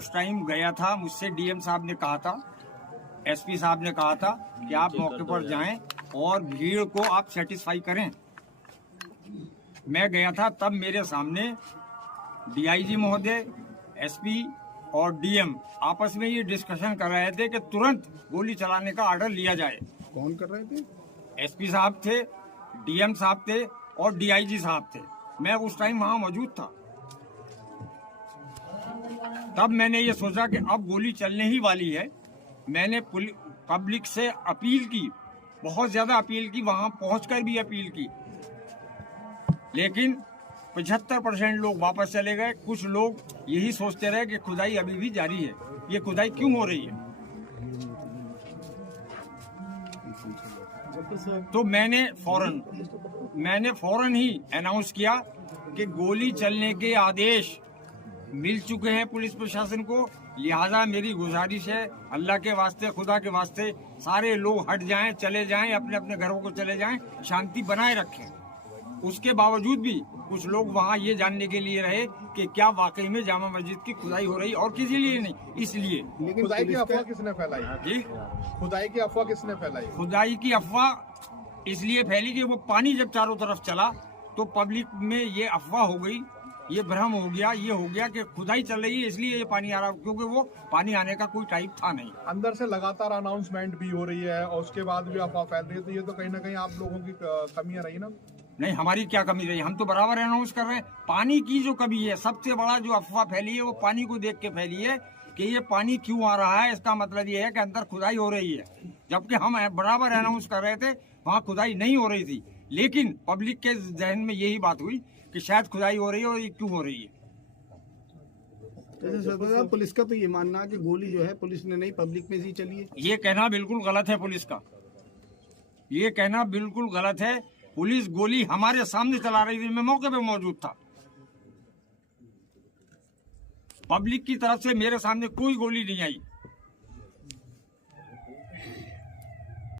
उस टाइम गया था, मुझसे डीएम साहब ने कहा था, एसपी साहब ने कहा था कि आप मौके पर जाएं और भीड़ को आप सेटिस्फाई करें। मैं गया था, तब मेरे सामने डीआईजी महोदय, एसपी और डीएम आपस में ये डिस्कशन कर रहे थे कि तुरंत गोली चलाने का ऑर्डर लिया जाए। कौन कर रहे थे? एसपी साहब थे, डीएम साहब थे और डीआईजी साहब थे। मैं उस टाइम वहां मौजूद था। तब मैंने ये सोचा कि अब गोली चलने ही वाली है। मैंने पब्लिक से अपील की, बहुत ज्यादा अपील की, वहां पहुंचकर भी अपील की, लेकिन 75% लोग वापस चले गए। कुछ लोग यही सोचते रहे कि खुदाई अभी भी जारी है, ये खुदाई क्यों हो रही है। तो मैंने फौरन ही अनाउंस किया कि गोली चलने के आदेश मिल चुके हैं पुलिस प्रशासन को, लिहाजा मेरी गुजारिश है, अल्लाह के वास्ते, खुदा के वास्ते, सारे लोग हट जाएं, चले जाएं, अपने अपने घरों को चले जाएं, शांति बनाए रखें। उसके बावजूद भी कुछ लोग वहां ये जानने के लिए रहे कि क्या वाकई में जामा मस्जिद की खुदाई हो रही, और किसी लिए नहीं, इसलिए। लेकिन खुदाई की अफवाह किसने फैलाई? जी, खुदाई की अफवाह किसने फैलाई? खुदाई की अफवाह इसलिए फैली कि वो पानी जब चारों तरफ चला तो पब्लिक में ये अफवाह हो गई, ये भ्रम हो गया, ये हो गया कि खुदाई चल रही है इसलिए ये पानी आ रहा, क्योंकि वो पानी आने का कोई टाइप था नहीं। अंदर से लगातार अनाउंसमेंट भी हो रही है और उसके बाद भी अफवाह फैल रही है, तो ये तो कहीं ना कहीं आप लोगों की कमियां रही ना? नहीं, हमारी क्या कमी रही, हम तो बराबर अनाउंस कर रहे हैं। पानी की जो कमी है, सबसे बड़ा जो अफवाह फैली है वो पानी को देख के फैली है कि ये पानी क्यों आ रहा है। इसका मतलब ये है कि अंदर खुदाई हो रही है, जबकि हम बराबर अनाउंस कर रहे थे वहाँ खुदाई नहीं हो रही थी, लेकिन पब्लिक के जहन में यही बात हुई कि शायद खुदाई हो रही है, और ये क्यों हो रही है। जैसे पुलिस का तो ये मानना है कि गोली जो है पुलिस ने नहीं, पब्लिक में ही चली है। ये कहना बिल्कुल गलत है पुलिस का, ये कहना बिल्कुल गलत है। पुलिस गोली हमारे सामने चला रही थी, मैं मौके पे मौजूद था। पब्लिक की तरफ से मेरे सामने कोई गोली नहीं आई।